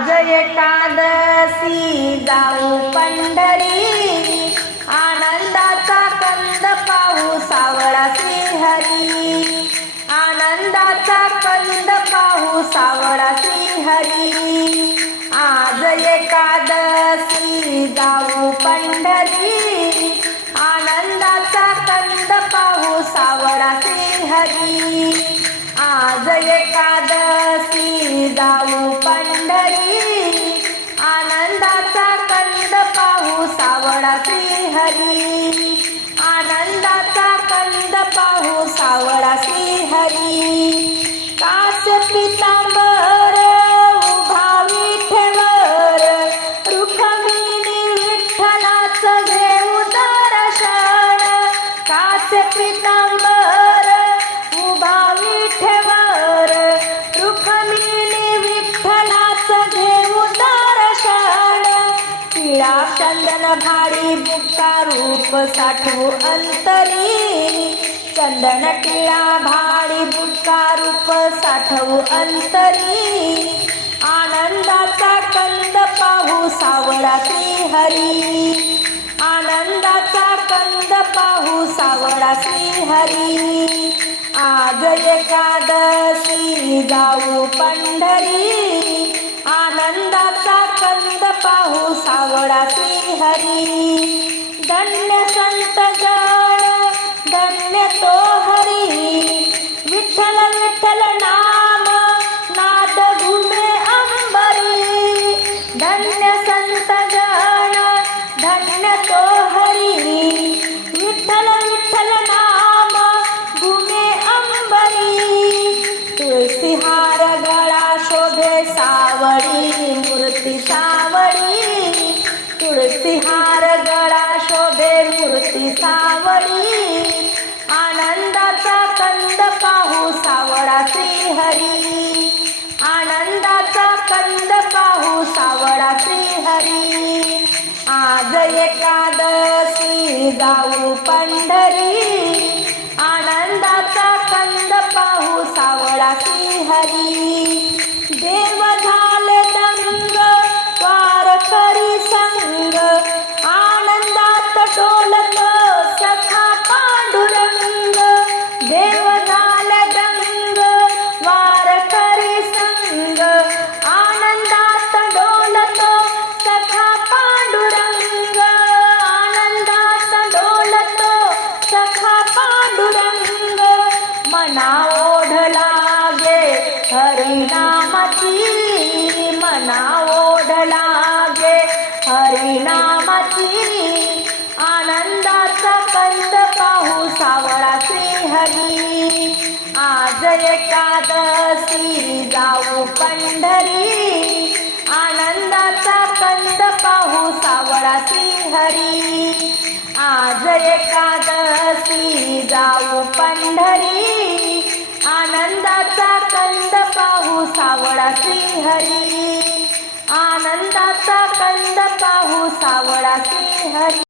आज एकादशी जाऊ पंढरी. आनंदाचा कंद पाहू सावळा श्रीहरी. आनंदाचा कंद पाहू सावळा श्रीहरी. आज एकादशी जाऊ पंढरी. आनंदाचा कंद पाहू सावळा श्रीहरी. आज एकादशी सावळा हरी. आनंदाचा कंद पाहू सावळा हरी. कास पितांबर उभा विठवर रुखमिनी विठ्ठलाच घेऊ दर्शन. कास पितांबर पिळा चंदन भारी बुक्का रूप साठवू अंतरी. चंदन टिळा भारी बुक्का रूप साठवू अंतरी. आनंदाचा कंद पाहू सावळा श्रीहरी. आनंदाचा कंद पाहू सावळा श्रीहरी. आज एकादशी जाऊ पंढरी. कंदाचा कंद पाहू सावळा हरी. धन्य संत गण धन्य तो हरी. विठ्ठल विठ्ठल नाम नाद घुमे अंबरी. धन्य संत तुळसीहार गळा शोभे मूर्ती सावळी आनंदाचा कंद पाहू सावळा श्रीहरी. आनंदाचा कंद पाहू सावळा श्रीहरी. आज एकादशी जाऊ पंढरी. मना ओढ लागे हरिनामाची मना ओढ लागे हरिनामाची आनंदाचा कंद पाहू सावळा श्रीहरी. आज एकादशी जाऊ पंढरी आनंदाचा कंद पाहू सावळा श्रीहरी. आज एकादशी जाऊ आनंदाचा कंद पाहू सावळा श्रीहरी. आनंदाचा कंद पाहू सावळा श्रीहरी.